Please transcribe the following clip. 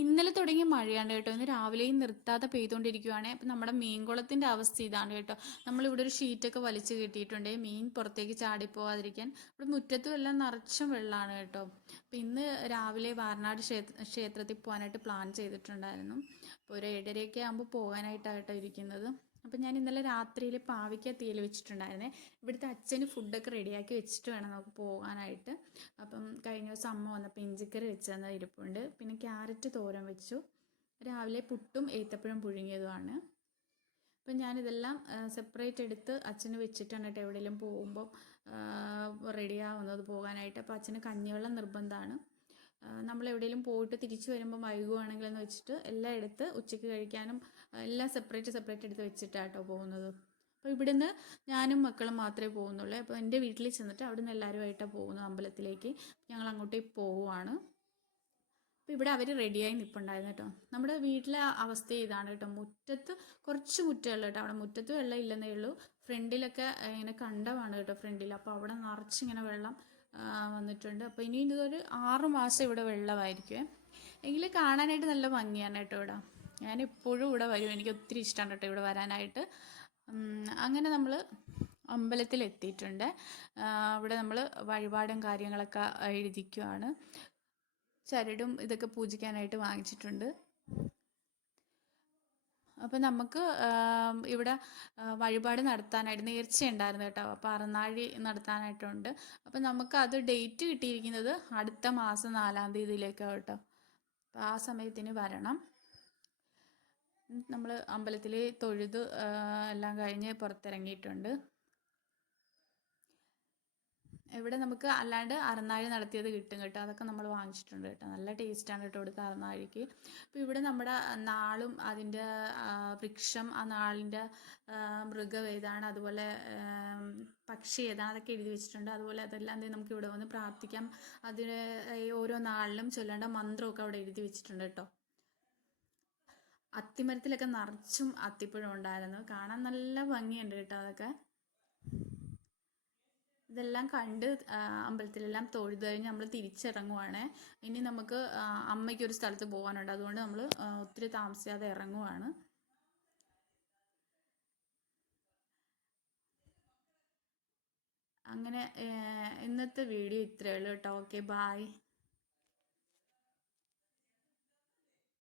ഇന്നലെ തുടങ്ങിയ മഴയാണ് കേട്ടോ. ഇന്ന് രാവിലെയും നിർത്താതെ പെയ്തുകൊണ്ടിരിക്കുകയാണ്. അപ്പം നമ്മുടെ മീൻകുളത്തിൻ്റെ അവസ്ഥ ഇതാണ് കേട്ടോ. നമ്മളിവിടെ ഒരു ഷീറ്റൊക്കെ വലിച്ചു കെട്ടിയിട്ടുണ്ട്, മീൻ പുറത്തേക്ക് ചാടിപ്പോവാതിരിക്കാൻ. ഇവിടെ മുറ്റത്തും എല്ലാം നിറച്ചും വെള്ളമാണ് കേട്ടോ. അപ്പം ഇന്ന് രാവിലെ വാരനാട് ക്ഷേത്രത്തിൽ പോകാനായിട്ട് പ്ലാൻ ചെയ്തിട്ടുണ്ടായിരുന്നു. അപ്പോൾ ഒരു 7:30 ആകുമ്പോൾ പോകാനായിട്ടാണ് ഇരിക്കുന്നത്. അപ്പം ഞാൻ ഇന്നലെ രാത്രിയിൽ പാവയ്ക്ക തീയിൽ വെച്ചിട്ടുണ്ടായിരുന്നേ. ഇവിടുത്തെ അച്ഛന് ഫുഡൊക്കെ റെഡിയാക്കി വെച്ചിട്ട് വേണം നമുക്ക് പോകാനായിട്ട്. അപ്പം കഴിഞ്ഞ ദിവസം അമ്മ വന്നപ്പോൾ ഇഞ്ചിക്കറി വെച്ചെന്ന് ഇരിപ്പുണ്ട്. പിന്നെ ക്യാരറ്റ് തോരൻ വെച്ചു. രാവിലെ പുട്ടും ഏത്തപ്പഴം പുഴുങ്ങിയതുമാണ്. അപ്പം ഞാനിതെല്ലാം സെപ്പറേറ്റ് എടുത്ത് അച്ഛന് വെച്ചിട്ടാണ് കേട്ടോ എവിടെയെങ്കിലും പോകുമ്പോൾ റെഡിയാവുന്നത് പോകാനായിട്ട്. അപ്പോൾ അച്ഛന് കഞ്ഞിവെള്ളം നിർബന്ധമാണ്. നമ്മൾ എവിടെയെങ്കിലും പോയിട്ട് തിരിച്ചു വരുമ്പോൾ വൈകുവാണെങ്കിലെന്ന് വെച്ചിട്ട് എല്ലാം എടുത്ത് ഉച്ചയ്ക്ക് കഴിക്കാനും എല്ലാം സെപ്പറേറ്റ് എടുത്ത് വെച്ചിട്ടാണ് കേട്ടോ പോകുന്നത്. അപ്പോൾ ഇവിടുന്ന് ഞാനും മക്കളും മാത്രമേ പോകുന്നുള്ളൂ. അപ്പോൾ എൻ്റെ വീട്ടിൽ ചെന്നിട്ട് അവിടുന്ന് എല്ലാവരുമായിട്ടാണ് പോകുന്നത് അമ്പലത്തിലേക്ക്. ഞങ്ങൾ അങ്ങോട്ടേക്ക് പോവുകയാണ്. അപ്പോൾ ഇവിടെ അവർ റെഡിയായി നിൽപ്പുണ്ടായിരുന്നു കേട്ടോ. നമ്മുടെ വീട്ടിലെ അവസ്ഥ ഇതാണ് കേട്ടോ. മുറ്റത്ത് കുറച്ച് മുറ്റമുള്ളൂ കേട്ടോ. അവിടെ മുറ്റത്ത് വെള്ളം ഇല്ലെന്നേ ഉള്ളൂ. ഫ്രണ്ടിലൊക്കെ ഇങ്ങനെ കണ്ടമാണ് കേട്ടോ ഫ്രണ്ടിൽ. അപ്പോൾ അവിടെ നിറച്ചിങ്ങനെ വെള്ളം വന്നിട്ടുണ്ട്. അപ്പോൾ ഇനി ഇതൊരു 6 മാസം ഇവിടെ വെള്ളമായിരിക്കുമേ. എങ്കിലും കാണാനായിട്ട് നല്ല ഭംഗിയാണ് കേട്ടോ ഇവിടെ. ഞാൻ എപ്പോഴും ഇവിടെ വരും. എനിക്ക് ഒത്തിരി ഇഷ്ടമാണ് കേട്ടോ ഇവിടെ വരാനായിട്ട്. അങ്ങനെ നമ്മൾ അമ്പലത്തിലെത്തിയിട്ടുണ്ട്. ഇവിടെ നമ്മൾ വഴിപാടും കാര്യങ്ങളൊക്കെ എഴുതിക്കുകയാണ്. ചരടും ഇതൊക്കെ പൂജിക്കാനായിട്ട് വാങ്ങിച്ചിട്ടുണ്ട്. അപ്പം നമുക്ക് ഇവിടെ വഴിപാട് നടത്താനായിട്ട് നേർച്ചയുണ്ടായിരുന്നു കേട്ടോ. അപ്പോൾ അറനാഴി നടത്താനായിട്ടുണ്ട്. അപ്പം നമുക്ക് അത് ഡേറ്റ് കിട്ടിയിരിക്കുന്നത് അടുത്ത മാസം 4-ാം തീയതിയിലേക്കാണ് കേട്ടോ. അപ്പോൾ ആ സമയത്തിന് വരണം. നമ്മൾ അമ്പലത്തിൽ തൊഴുത് എല്ലാം കഴിഞ്ഞ് പുറത്തിറങ്ങിയിട്ടുണ്ട്. ഇവിടെ നമുക്ക് അല്ലാണ്ട് അറനാഴി നടത്തിയത് കിട്ടും കേട്ടോ. അതൊക്കെ നമ്മൾ വാങ്ങിച്ചിട്ടുണ്ട് കേട്ടോ. നല്ല ടേസ്റ്റാണ് കേട്ടോ ഇവിടുത്തെ അറനാഴിക്ക്. അപ്പോൾ ഇവിടെ നമ്മുടെ നാളും അതിൻ്റെ വൃക്ഷം, ആ നാളിൻ്റെ മൃഗം ഏതാണ്, അതുപോലെ പക്ഷി ഏതാണ്, അതൊക്കെ എഴുതി വെച്ചിട്ടുണ്ട്. അതുപോലെ അതെല്ലാം നമുക്ക് ഇവിടെ വന്ന് പ്രാർത്ഥിക്കാം. അതിന് ഓരോ നാളിലും ചൊല്ലേണ്ട മന്ത്രമൊക്കെ അവിടെ എഴുതി വെച്ചിട്ടുണ്ട് കേട്ടോ. അത്തിമരത്തിലൊക്കെ നിറച്ചും അത്തിപ്പഴം ഉണ്ടായിരുന്നു. കാണാൻ നല്ല ഭംഗിയുണ്ട് കേട്ടോ അതൊക്കെ. ഇതെല്ലാം കണ്ട് അമ്പലത്തിലെല്ലാം തൊഴുത് കഴിഞ്ഞ് നമ്മൾ തിരിച്ചിറങ്ങുവാണ്. ഇനി നമുക്ക് അമ്മയ്ക്കൊരു സ്ഥലത്ത് പോകാനുണ്ട്. അതുകൊണ്ട് നമ്മൾ ഒത്തിരി താമസിയാതെ ഇറങ്ങുവാണ്. അങ്ങനെ ഇന്നത്തെ വീഡിയോ ഇത്രയേ ഉള്ളൂ കേട്ടോ. Okay, bye.